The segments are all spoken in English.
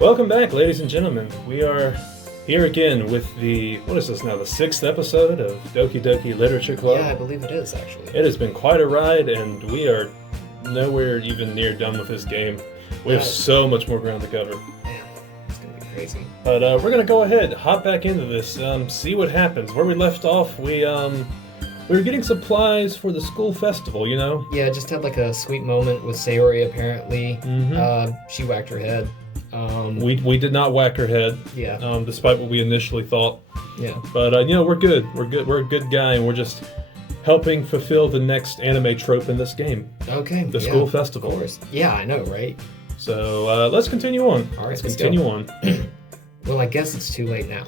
Welcome back, ladies and gentlemen. We are here again with the 6th episode of Doki Doki Literature Club. Yeah, I believe it is, actually. It has been quite a ride, and we are nowhere even near done with this game. We have so much more ground to cover. Man, it's going to be crazy. But we're going to go ahead, hop back into this, see what happens. Where we left off, we were getting supplies for the school festival, you know? Yeah, just had like a sweet moment with Sayori, apparently. She whacked her head. We did not whack her head. Yeah. Despite what we initially thought. Yeah. But we're good. We're a good guy, and we're just helping fulfill the next anime trope in this game. Okay. The school festival. Of course. Yeah, I know, right? So let's continue on. All right, let's continue on. Well, I guess it's too late now.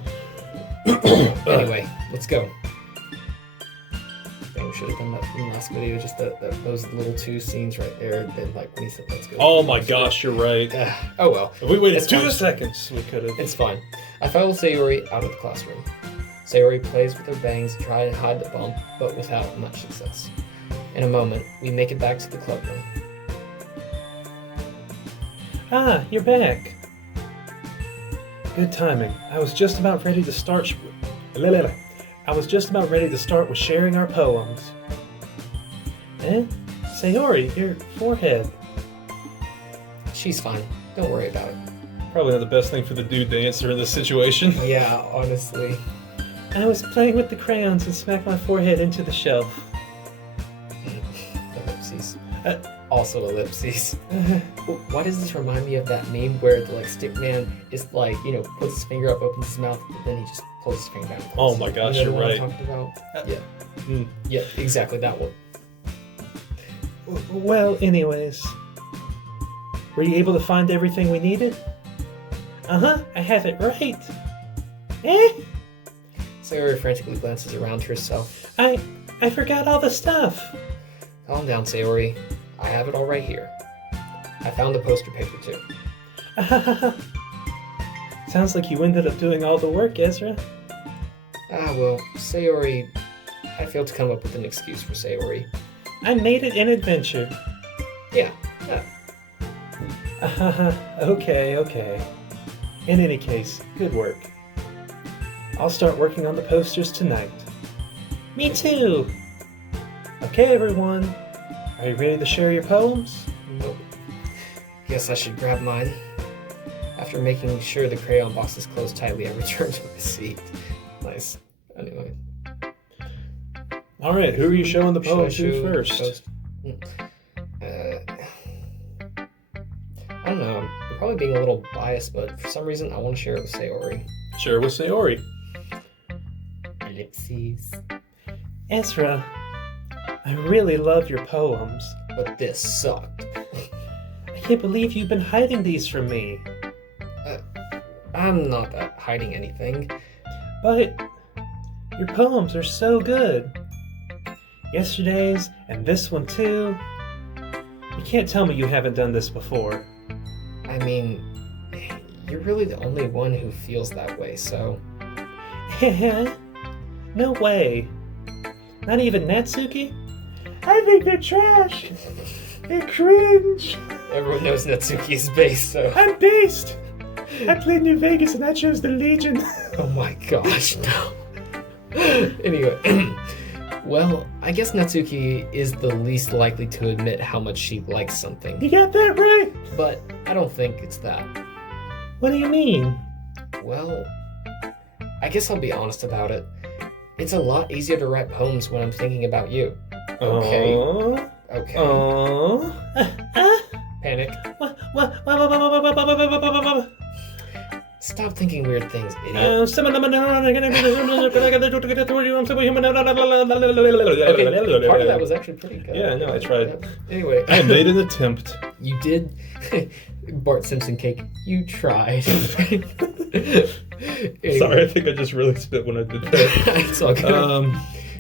Anyway, let's go. I think we should have done that from the last video. Just those little two scenes right there. That, like when he said, "Let's go." Oh my gosh, you're right. Oh well. If we waited It's 2 fine. seconds, we could have. It's fine. I follow Sayori out of the classroom. Sayori plays with her bangs to try and hide the bump, but without much success. In a moment, we make it back to the club room. Ah, you're back. Good timing. I was just about ready to start with sharing our poems. Sayori, your forehead. She's fine. Don't worry about it. Probably not the best thing for the dude to answer in this situation. Yeah, honestly. I was playing with the crayons and smacked my forehead into the shelf. Ellipses. Also ellipses. Why does this remind me of that meme where the stick man is puts his finger up, opens his mouth, but then he just pulls his finger down. Oh my gosh, you know you're what right. I'm talking about? Yeah. Mm. Yeah, exactly that one. Well, anyways. Were you able to find everything we needed? Uh-huh, I have it right. Sayori frantically glances around herself. I forgot all the stuff. Calm down, Sayori. I have it all right here. I found the poster paper too. Sounds like you ended up doing all the work, Ezra. Well, Sayori... I failed to come up with an excuse for Sayori. I made it an adventure. Yeah. Okay. In any case, good work. I'll start working on the posters tonight. Me too! Okay, everyone. Are you ready to share your poems? Nope. Guess I should grab mine. After making sure the crayon box is closed tightly, I return to my seat. Nice. Anyway. Alright, who are you showing the Should I poems to show first? I don't know. I'm probably being a little biased, but for some reason I want to share it with Sayori. Share with Sayori. Ellipses. Ezra, I really love your poems. But this sucked. I can't believe you've been hiding these from me. I'm not hiding anything. But your poems are so good. Yesterday's and this one too. You can't tell me you haven't done this before. I mean, you're really the only one who feels that way, so... No way. Not even Natsuki? I think they're trash. They're cringe. Everyone knows Natsuki is based, so... I'm based. I played New Vegas and I chose the Legion. Oh my gosh, no. Anyway, well, I guess Natsuki is the least likely to admit how much she likes something. You got that right. But I don't think it's that. What do you mean? Well, I guess I'll be honest about it. It's a lot easier to write poems when I'm thinking about you. Okay. Okay. Panic. Stop thinking weird things, idiot. Okay, part of that was actually pretty good. Yeah, I know, I tried. Anyway. I made an attempt. You did. Bart Simpson cake. You tried. Anyway. Sorry, I think I just really spit when I did that. It's all good.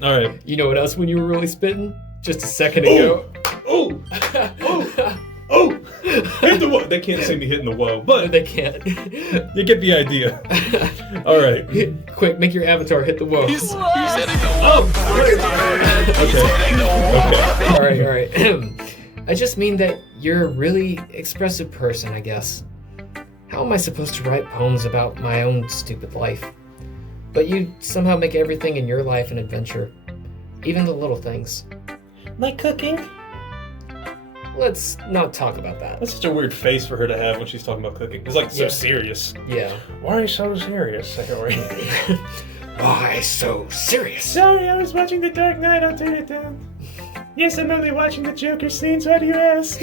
Alright. You know what else when you were really spitting? Just a second ago. Oh! Hit the whoa. They can't see me hitting the whoa, but they can't. You get the idea. Alright. Quick, make your avatar hit the whoa. He's hitting the Oh! Okay. Alright. I just mean that you're a really expressive person, I guess. How am I supposed to write poems about my own stupid life? But you somehow make everything in your life an adventure. Even the little things. Like cooking? Let's not talk about that. That's such a weird face for her to have when she's talking about cooking. It's like so serious. Yeah. Why are you so serious, Sayori? Why so serious? Sorry, I was watching The Dark Knight. I'll turn it down. Yes, I'm only watching the Joker scenes. Why do you ask?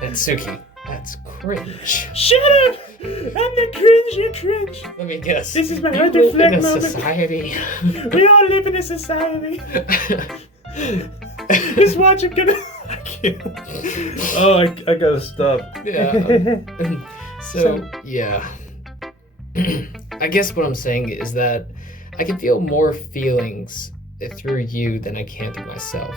Natsuki, that's cringe. Shut up! I'm not cringe, you're cringe. Let me guess. This is my You hard to live reflect in a moment. society. We all live in a society. Just watch it. I can't. Oh, I gotta stop. Yeah. Yeah. I guess what I'm saying is that I can feel more feelings through you than I can through myself.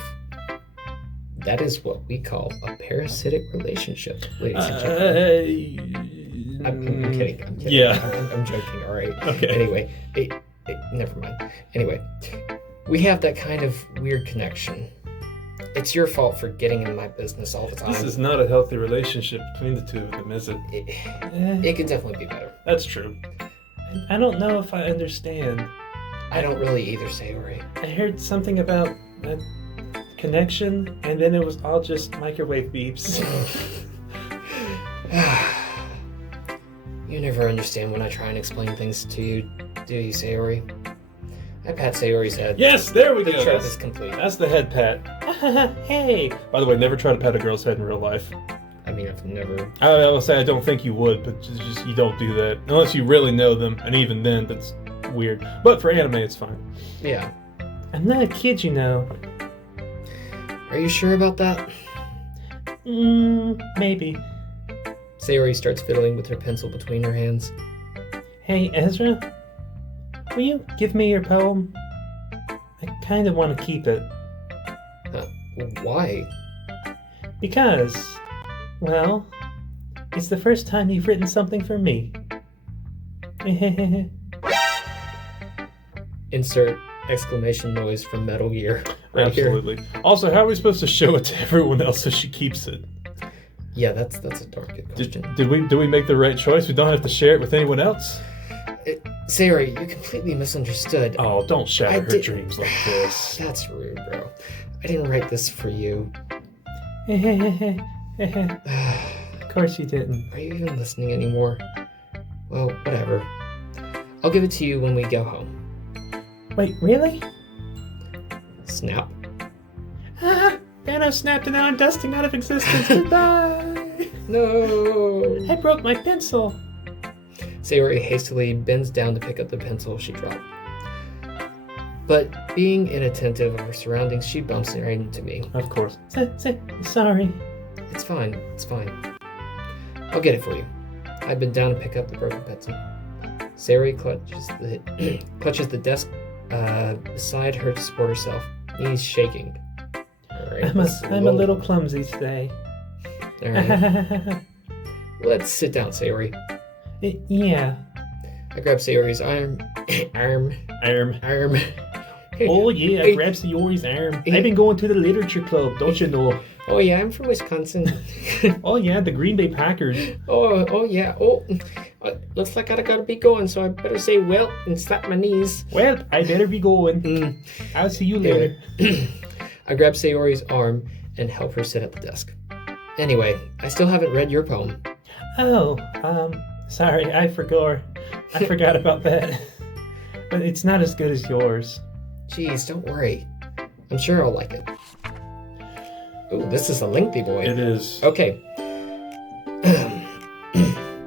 That is what we call a parasitic relationship, ladies and gentlemen. I'm kidding. I'm kidding. Yeah. I'm joking, all right? Okay. Anyway, never mind. Anyway, we have that kind of weird connection. It's your fault for getting in my business all the time. This is not a healthy relationship between the two of them, is it? It could definitely be better. That's true. I don't know if I understand. I don't really either, Sayori. I heard something about a connection, and then it was all just microwave beeps. You never understand when I try and explain things to you, do you, Sayori? I pat Sayori's head. Yes, there we The go. trap is complete. That's the head pat. Hey! By the way, never try to pat a girl's head in real life. I mean, I've never... I will say I don't think you would, but just you don't do that. Unless you really know them, and even then, that's weird. But for anime, it's fine. Yeah. I'm not a kid, you know. Are you sure about that? Maybe. Sayori starts fiddling with her pencil between her hands. Hey, Ezra? Will you give me your poem? I kind of want to keep it. Why? Because, well, it's the first time you've written something for me. Insert exclamation noise from Metal Gear. Right Absolutely. Here. Also, how are we supposed to show it to everyone else so she keeps it? Yeah, that's a darn good question. Did we make the right choice? We don't have to share it with anyone else? Sayori, you completely misunderstood. Oh, don't shatter her dreams like this. That's rude, bro. I didn't write this for you. Of course you didn't. Are you even listening anymore? Well, whatever. I'll give it to you when we go home. Wait, really? Snap. Thanos snapped and now I'm dusting out of existence. Goodbye! No! I broke my pencil. Sayori hastily bends down to pick up the pencil she dropped. But being inattentive of her surroundings, she bumps right into me. Of course. Sorry. It's fine. It's fine. I'll get it for you. I bend down to pick up the broken pencil. Sayori clutches the desk beside her to support herself, knees shaking. Right, I'm a little clumsy today. Alright. Let's sit down, Sayori. Yeah. I grab Sayori's arm. Oh yeah, I grabbed Sayori's arm. I've been going to the literature club, don't you know? Oh yeah, I'm from Wisconsin. Oh yeah, the Green Bay Packers. Oh yeah. Oh, looks like I gotta be going, so I better say well and slap my knees. Well, I better be going. I'll see you later. I grab Sayori's arm and help her sit at the desk. Anyway, I still haven't read your poem. Oh, sorry, I forgot. I forgot about that. But it's not as good as yours. Jeez, don't worry. I'm sure I'll like it. Ooh, this is a lengthy boy. It is. Okay.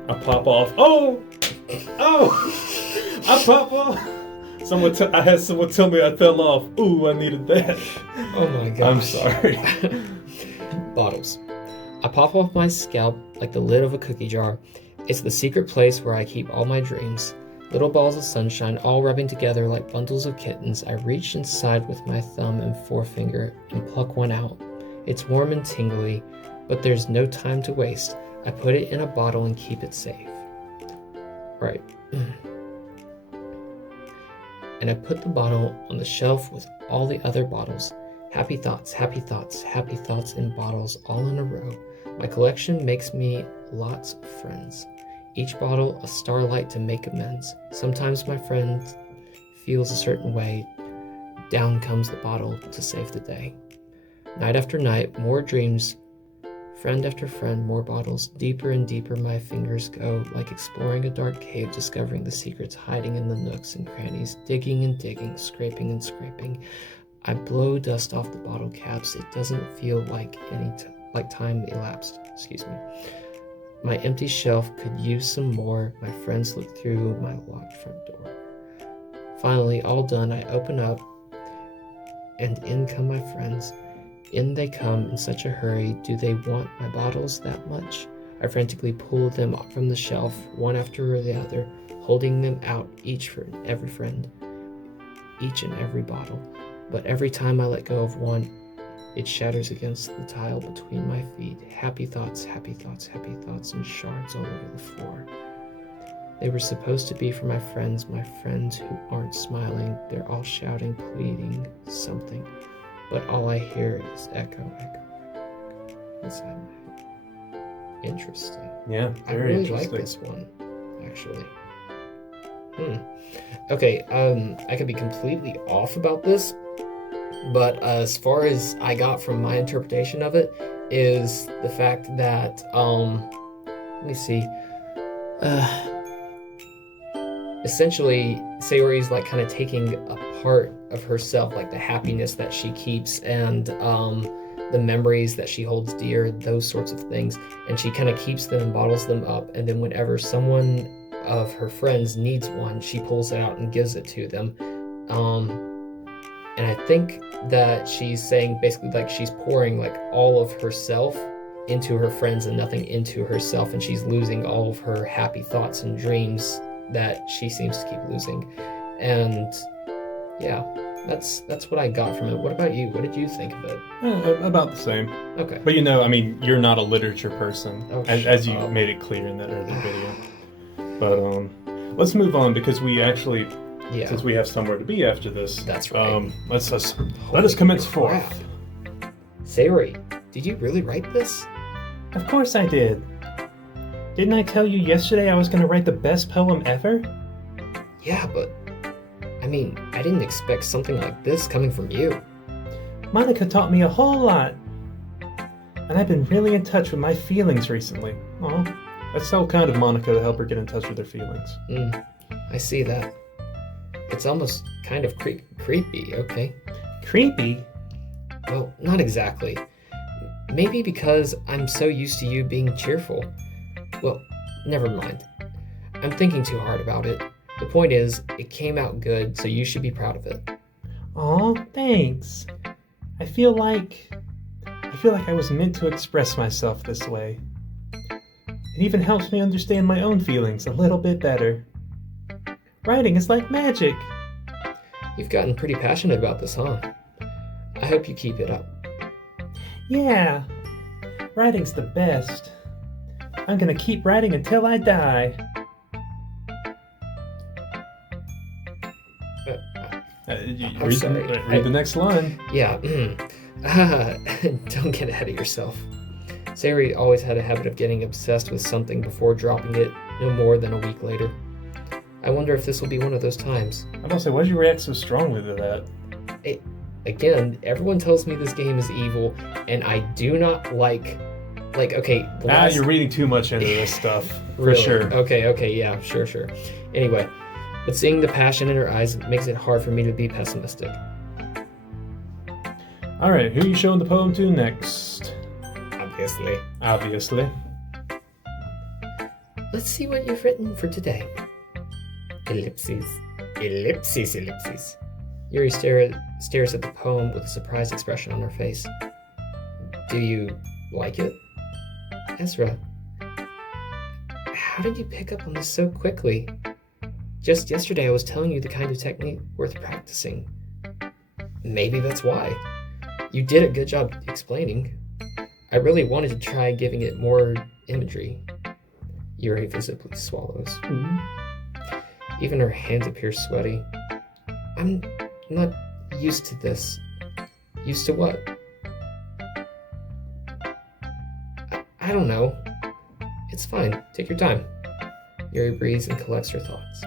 I pop off. Oh! I pop off. I had someone tell me I fell off. Ooh, I needed that. Oh my gosh. I'm sorry. Bottles. I pop off my scalp like the lid of a cookie jar. It's the secret place where I keep all my dreams. Little balls of sunshine all rubbing together like bundles of kittens. I reach inside with my thumb and forefinger and pluck one out. It's warm and tingly, but there's no time to waste. I put it in a bottle and keep it safe. Right. And I put the bottle on the shelf with all the other bottles. Happy thoughts, happy thoughts, happy thoughts in bottles all in a row. My collection makes me lots of friends. Each bottle a starlight to make amends. Sometimes my friend feels a certain way. Down comes the bottle to save the day. Night after night, more dreams. Friend after friend, more bottles. Deeper and deeper my fingers go, like exploring a dark cave, discovering the secrets hiding in the nooks and crannies, digging and digging, scraping and scraping. I blow dust off the bottle caps. It doesn't feel like like time elapsed. Excuse me. My empty shelf could use some more. My friends look through my locked front door. Finally, all done, I open up, and in come my friends. In they come in such a hurry. Do they want my bottles that much? I frantically pull them from the shelf, one after the other, holding them out, each for every friend, each and every bottle. But every time I let go of one, it shatters against the tile between my feet. Happy thoughts, happy thoughts, happy thoughts, and shards all over the floor. They were supposed to be for my friends who aren't smiling. They're all shouting, pleading, something. But all I hear is echo, echo, inside my head. Interesting. Yeah, I very really interesting. like this one, actually. Okay, I could be completely off about this, but as far as I got from my interpretation of it is the fact that, let me see, essentially, Sayori's like kind of taking a part of herself, like the happiness that she keeps and the memories that she holds dear, those sorts of things, and she kind of keeps them and bottles them up, and then whenever someone of her friends needs one, she pulls it out and gives it to them. And I think that she's saying basically like she's pouring like all of herself into her friends and nothing into herself, and she's losing all of her happy thoughts and dreams that she seems to keep losing. And yeah, that's what I got from it. What about you? What did you think of it? About the same. Okay. But I mean, you're not a literature person, Oh, as you shut up. made it clear in that earlier video. But let's move on because we actually, Yeah, since we have somewhere to be after this, that's right. let us commence Crap. forth. Sayori, did you really write this? Of course I did. Didn't I tell you yesterday I was going to write the best poem ever? Yeah, but I mean, I didn't expect something like this coming from you. Monika taught me a whole lot. And I've been really in touch with my feelings recently. Aw, that's so kind of Monika to help her get in touch with her feelings. I see that. It's almost kind of creepy, okay? Creepy? Well, not exactly. Maybe because I'm so used to you being cheerful. Well, never mind. I'm thinking too hard about it. The point is, it came out good, so you should be proud of it. Aw, thanks. I feel like I was meant to express myself this way. It even helps me understand my own feelings a little bit better. Writing is like magic. You've gotten pretty passionate about this, huh? I hope you keep it up. Yeah, writing's the best. I'm gonna keep writing until I die. I'm sorry. Read the next line. Yeah, don't get ahead of yourself. Sayori always had a habit of getting obsessed with something before dropping it no more than a week later. I wonder if this will be one of those times. I don't say, why'd you react so strongly to that? Again, everyone tells me this game is evil, and I do not like, okay... You're reading too much into this stuff, for Really? sure. Okay, yeah, sure. Anyway, but seeing the passion in her eyes makes it hard for me to be pessimistic. Alright, who are you showing the poem to next? Obviously. Let's see what you've written for today. Ellipses. Yuri stares at the poem with a surprised expression on her face. Do you like it? Ezra, how did you pick up on this so quickly? Just yesterday I was telling you the kind of technique worth practicing. Maybe that's why. You did a good job explaining. I really wanted to try giving it more imagery. Yuri visibly swallows. Mm-hmm. Even her hands appear sweaty. I'm not used to this. Used to what? I don't know. It's fine. Take your time. Yuri breathes and collects her thoughts.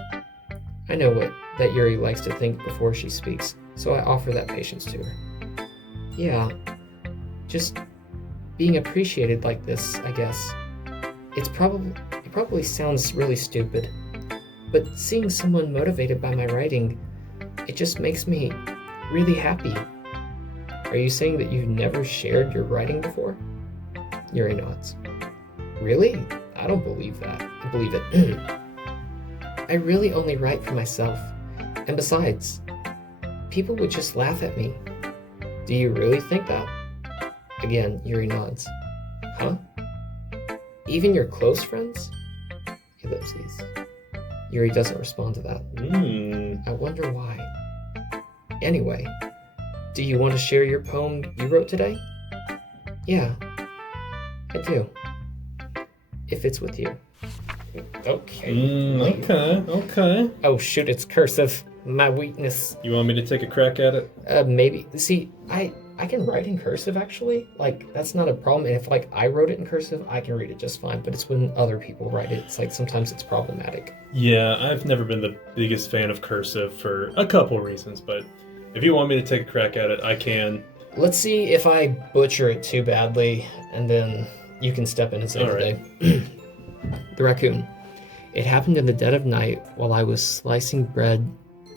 I know that Yuri likes to think before she speaks, so I offer that patience to her. Yeah, just being appreciated like this, I guess. It probably sounds really stupid, but seeing someone motivated by my writing, it just makes me really happy. Are you saying that you've never shared your writing before? Yuri nods. Really? I don't believe that. I believe it. I really only write for myself. And besides, people would just laugh at me. Do you really think that? Again, Yuri nods. Huh? Even your close friends? Ellipses. Yuri doesn't respond to that. I wonder why. Anyway, do you want to share your poem you wrote today? Yeah, I do. If it's with you. Okay. Okay. Oh shoot, it's cursive. My weakness. You want me to take a crack at it? Maybe. See, I can write in cursive actually. Like, that's not a problem. And if like I wrote it in cursive, I can read it just fine. But it's when other people write it, it's like sometimes it's problematic. Yeah, I've never been the biggest fan of cursive for a couple reasons, but if you want me to take a crack at it, I can. Let's see if I butcher it too badly, and then you can step in and save the day. The raccoon. It happened in the dead of night while I was slicing bread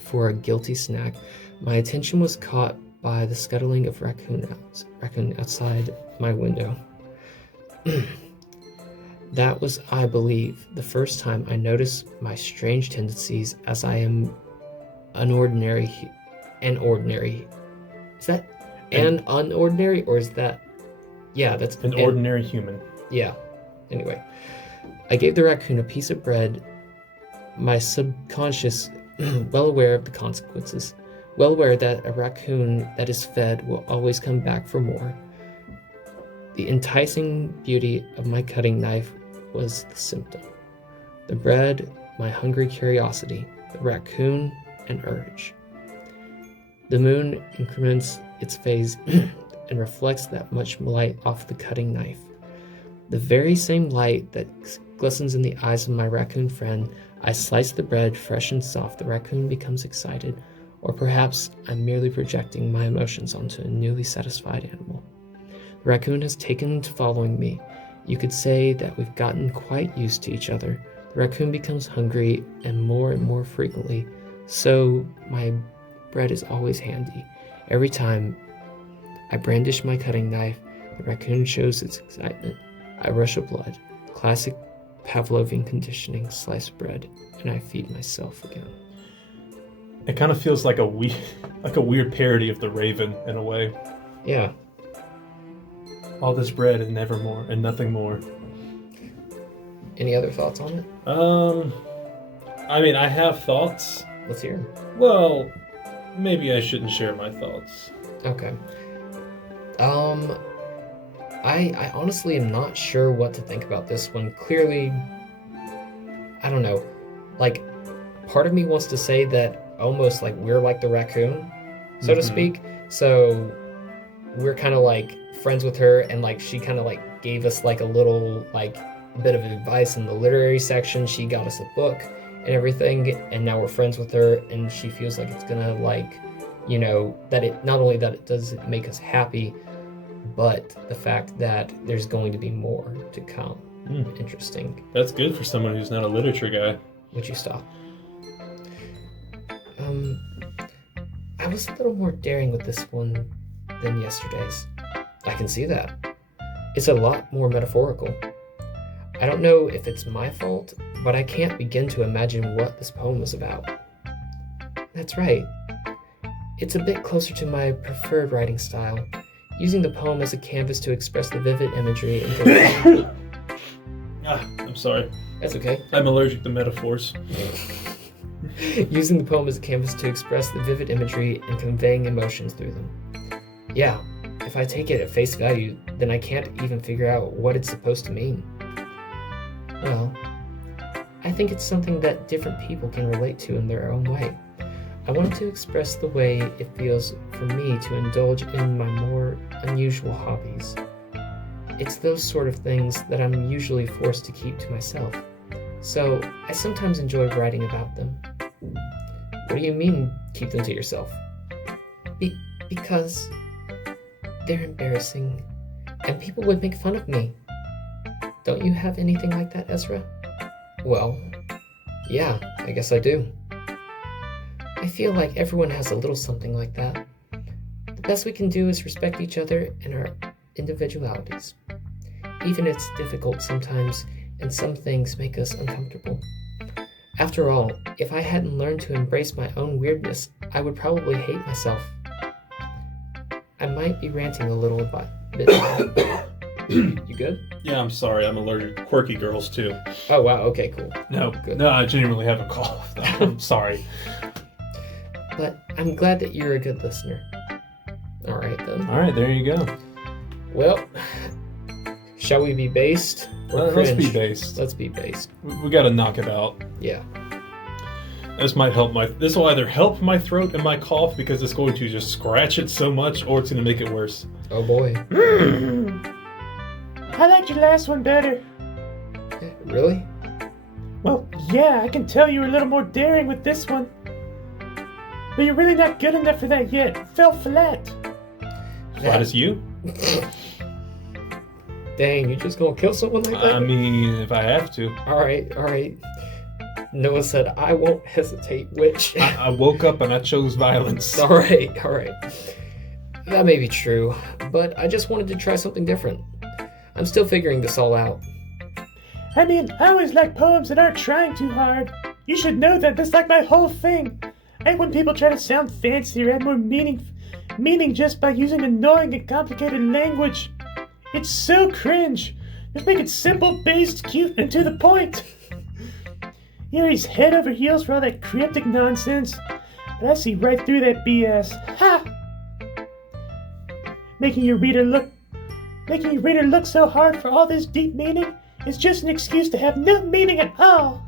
for a guilty snack. My attention was caught by the scuttling of raccoon outside my window. That was, I believe, the first time I noticed my strange tendencies as I am an ordinary. Is that an unordinary, or is that? Yeah, that's an ordinary human. Yeah. Anyway, I gave the raccoon a piece of bread, my subconscious well aware of the consequences, well aware that a raccoon that is fed will always come back for more. The enticing beauty of my cutting knife was the symptom. The bread, my hungry curiosity, the raccoon, an urge. The moon increments its phase and reflects that much light off the cutting knife. The very same light that glistens in the eyes of my raccoon friend. I slice the bread fresh and soft. The raccoon becomes excited, or perhaps I'm merely projecting my emotions onto a newly satisfied animal. The raccoon has taken to following me. You could say that we've gotten quite used to each other. The raccoon becomes hungry and more frequently, so my bread is always handy. Every time I brandish my cutting knife, the raccoon shows its excitement. I rush of blood, classic Pavlovian conditioning, sliced bread, and I feed myself again. It kind of feels like a weird parody of The Raven in a way. Yeah. All this bread and nevermore and nothing more. Any other thoughts on it? I mean, I have thoughts. Let's hear them. Well, maybe I shouldn't share my thoughts. Okay. I honestly am not sure what to think about this one. Clearly, I don't know. Like, part of me wants to say that almost like we're like the raccoon, so to speak. So we're kind of like friends with her, and like she kind of like gave us like a little like bit of advice in the literary section. She got us a book and everything, and now we're friends with her, and she feels like it's gonna like, you know, that it not only that it does make us happy, but the fact that there's going to be more to come. Interesting. That's good for someone who's not a literature guy. Would you stop? I was a little more daring with this one than yesterday's. I can see that. It's a lot more metaphorical. I don't know if it's my fault, but I can't begin to imagine what this poem was about. That's right. It's a bit closer to my preferred writing style, using the poem as a canvas to express the vivid imagery and I'm sorry. That's okay. I'm allergic to metaphors. Using the poem as a canvas to express the vivid imagery and conveying emotions through them. Yeah, if I take it at face value, then I can't even figure out what it's supposed to mean. Well, I think it's something that different people can relate to in their own way. I wanted to express the way it feels for me to indulge in my more unusual hobbies. It's those sort of things that I'm usually forced to keep to myself. so I sometimes enjoy writing about them. What do you mean, keep them to yourself? Because they're embarrassing, and people would make fun of me. Don't you have anything like that, Ezra? Well, yeah, I guess I do. I feel like everyone has a little something like that. The best we can do is respect each other and our individualities. Even if it's difficult sometimes, and some things make us uncomfortable. After all, if I hadn't learned to embrace my own weirdness, I would probably hate myself. I might be ranting a little bit now. You good? Yeah, I'm sorry. I'm allergic to quirky girls, too. Oh, wow. Okay, cool. No, Good. no, I genuinely have a cough. I'm sorry. But I'm glad that you're a good listener. All right, then. All right, there you go. Well, shall we be based or Let's cringe? be based. Let's be based. We got to knock it out. Yeah. This will either help my throat and my cough because it's going to just scratch it so much, or it's going to make it worse. Oh, boy. I liked your last one better. Really? Well, yeah, I can tell you were a little more daring with this one. But you're really not good enough for that yet. It fell flat. Flat as you? Dang, you just gonna kill someone like that? I mean, if I have to. All right. Noah said, I won't hesitate, which... I woke up and I chose violence. All right. That may be true, but I just wanted to try something different. I'm still figuring this all out. I mean, I always like poems that aren't trying too hard. You should know that. That's like my whole thing. I hate when people try to sound fancy or add more meaning just by using annoying and complicated language. It's so cringe. Just make it simple, based, cute, and to the point. He's head over heels for all that cryptic nonsense, but I see right through that BS. Ha! Making your reader look so hard for all this deep meaning is just an excuse to have no meaning at all.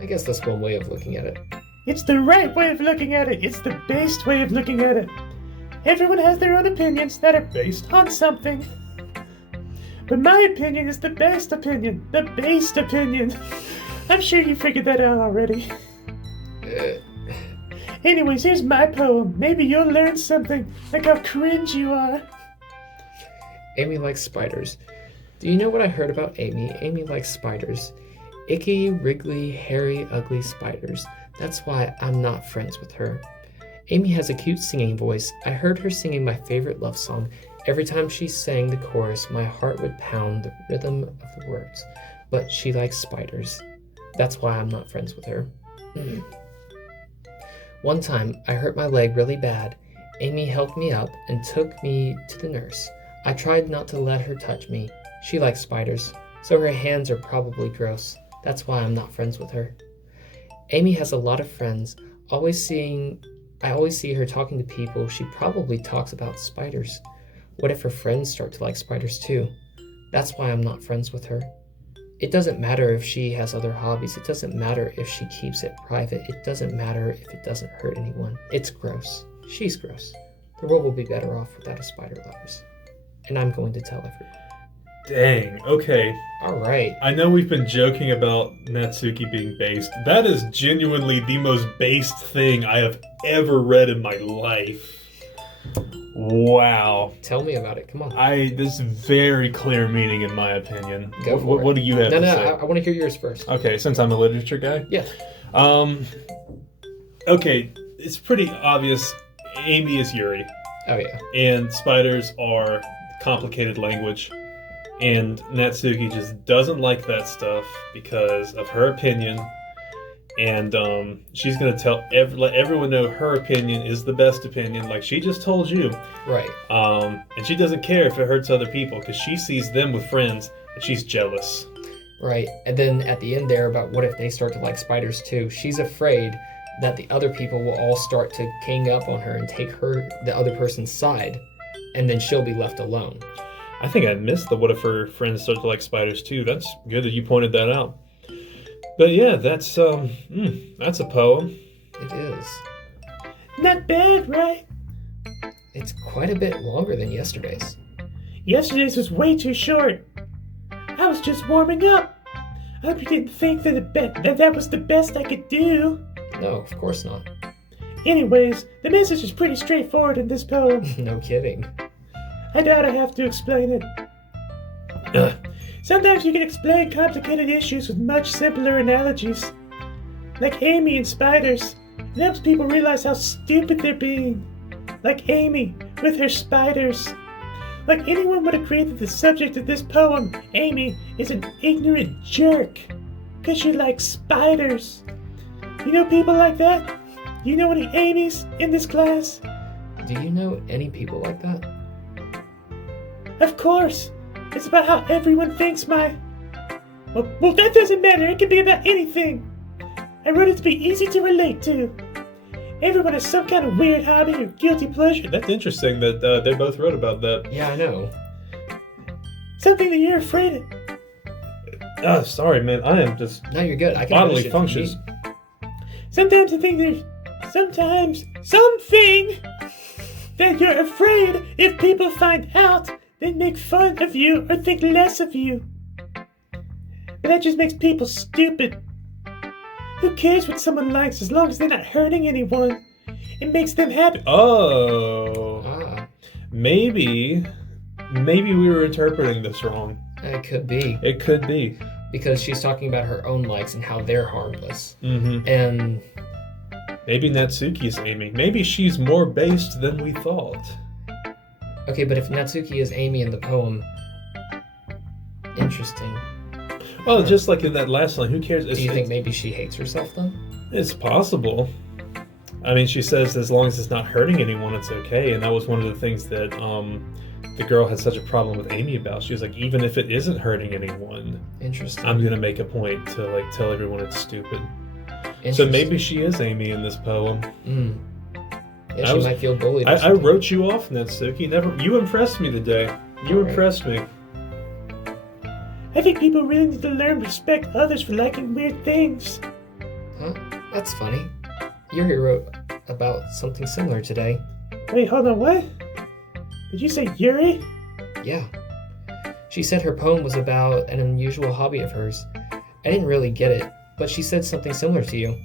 I guess that's one way of looking at it. It's the right way of looking at it. It's the based way of looking at it. Everyone has their own opinions that are based on something. But my opinion is the best opinion. The based opinion. I'm sure you figured that out already. Anyways, here's my poem. Maybe you'll learn something, like how cringe you are. Amy likes spiders. Do you know what I heard about Amy? Amy likes spiders. Icky, wriggly, hairy, ugly spiders. That's why I'm not friends with her. Amy has a cute singing voice. I heard her singing my favorite love song. Every time she sang the chorus, my heart would pound the rhythm of the words. But she likes spiders. That's why I'm not friends with her. One time, I hurt my leg really bad. Amy helped me up and took me to the nurse. I tried not to let her touch me. She likes spiders, so her hands are probably gross. That's why I'm not friends with her. Amy has a lot of friends. I always see her talking to people. She probably talks about spiders. What if her friends start to like spiders too? That's why I'm not friends with her. It doesn't matter if she has other hobbies. It doesn't matter if she keeps it private. It doesn't matter if it doesn't hurt anyone. It's gross. She's gross. The world will be better off without a spider lovers. And I'm going to tell everyone. Dang, okay. All right. I know we've been joking about Natsuki being based. That is genuinely the most based thing I have ever read in my life. Wow. Tell me about it. Come on. This very clear meaning in my opinion. Go for it. What do you have to say? I want to hear yours first. Okay, since I'm a literature guy? Yeah. Okay, it's pretty obvious. Amy is Yuri. Oh, yeah. And spiders are complicated language. And Natsuki just doesn't like that stuff because of her opinion. And she's going to let everyone know her opinion is the best opinion, like she just told you. Right. And she doesn't care if it hurts other people because she sees them with friends and she's jealous. Right. And then at the end there about what if they start to like spiders too, she's afraid that the other people will all start to gang up on her and take the other person's side, and then she'll be left alone. I think I missed the what if her friends start to like spiders too. That's good that you pointed that out. But yeah, that's a poem. It is. Not bad, right? It's quite a bit longer than yesterday's. Yesterday's was way too short. I was just warming up. I hope you didn't think that was the best I could do. No, of course not. Anyways, the message is pretty straightforward in this poem. No kidding. I doubt I have to explain it. Sometimes you can explain complicated issues with much simpler analogies. Like Amy and spiders. It helps people realize how stupid they're being. Like Amy with her spiders. Like anyone would agree that the subject of this poem, Amy, is an ignorant jerk. Because she likes spiders. You know people like that? You know any Amy's in this class? Do you know any people like that? Of course. It's about how everyone thinks my... Well, that doesn't matter. It can be about anything. I wrote it to be easy to relate to. Everyone has some kind of weird hobby or guilty pleasure. That's interesting that they both wrote about that. Yeah, I know. Something that you're afraid of. Oh, sorry, man. I am just No, you're good. I can bodily finish it from functions. me. Sometimes I think there's... Sometimes... Something that you're afraid if people find out, they make fun of you or think less of you. But that just makes people stupid. Who cares what someone likes as long as they're not hurting anyone? It makes them happy. Oh. Ah, Maybe we were interpreting this wrong. it could be. It could be. Because she's talking about her own likes and how they're harmless. Mm-hmm. And Maybe Natsuki's Amy. Maybe she's more based than we thought. okay, but if Natsuki is Amy in the poem, interesting. Well, just like in that last line, who cares? Do you think maybe she hates herself then? It's possible. I mean, she says as long as it's not hurting anyone, it's okay. And that was one of the things that the girl had such a problem with Amy about. She was like, even if it isn't hurting anyone, Interesting. I'm gonna make a point to like tell everyone it's stupid. So Interesting. maybe she is Amy in this poem. Yeah, she might feel bullied. or I something. wrote you off, Natsuki. You impressed me today. You Alright. impressed me. I think people really need to learn to respect others for liking weird things. Huh? That's funny. Yuri wrote about something similar today. Wait, hold on, what? Did you say Yuri? Yeah. She said her poem was about an unusual hobby of hers. I didn't really get it, but she said something similar to you.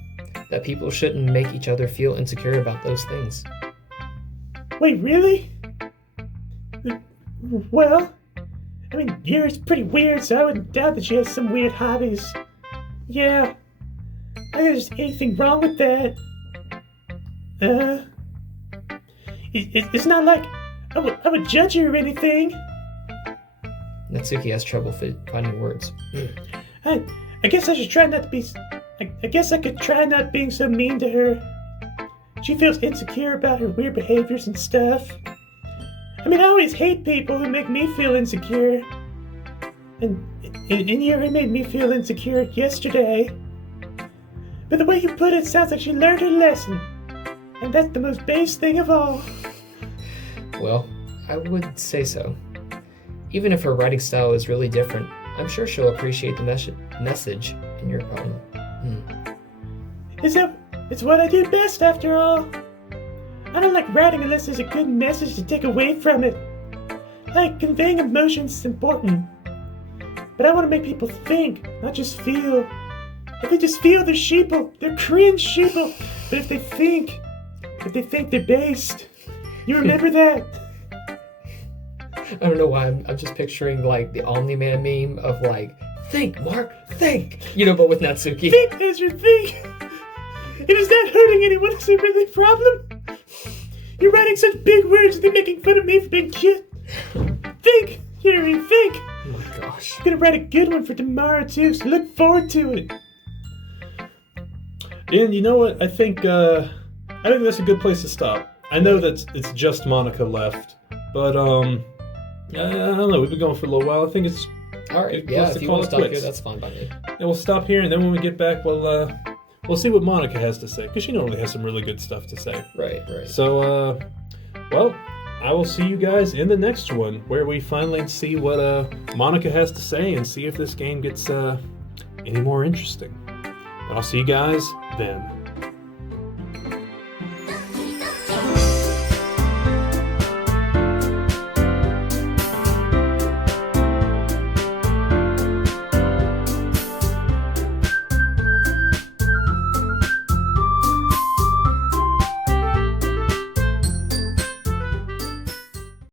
That people shouldn't make each other feel insecure about those things. Wait, really? Well, I mean, Yuri's pretty weird, so I wouldn't doubt that she has some weird hobbies. Yeah, I don't think there's anything wrong with that. It's not like I would judge her or anything. Natsuki has trouble finding words. I guess I should try not to be... I guess I could try not being so mean to her. She feels insecure about her weird behaviors and stuff. I mean, I always hate people who make me feel insecure. And Yuri made me feel insecure yesterday. But the way you put it sounds like she learned her lesson. And that's the most base thing of all. Well, I would say so. Even if her writing style is really different, I'm sure she'll appreciate the message in your poem. It's what I do best, after all. I don't like writing unless there's a good message to take away from it. Like, conveying emotions is important. But I want to make people think, not just feel. If they just feel, they're sheeple. They're cringe sheeple. But if they think they're based. You remember that? I don't know why, I'm just picturing like the Omni-Man meme of like, think, Mark, think! You know, but with Natsuki. Think, Ezra, think! If it's not hurting anyone, is it really a problem? You're writing such big words and they're making fun of me for being cute. Think, Yuri, think! Oh my gosh. I'm gonna write a good one for tomorrow too, so look forward to it. And you know what? I think that's a good place to stop. I know that it's just Monika left, but I don't know. We've been going for a little while. I think it's Alright, good yeah, place if you call want to it stop quits. here, that's fine by me. And we'll stop here, and then when we get back, we'll see what Monika has to say, because she normally has some really good stuff to say. Right. So, well, I will see you guys in the next one, where we finally see what Monika has to say and see if this game gets any more interesting. But I'll see you guys then.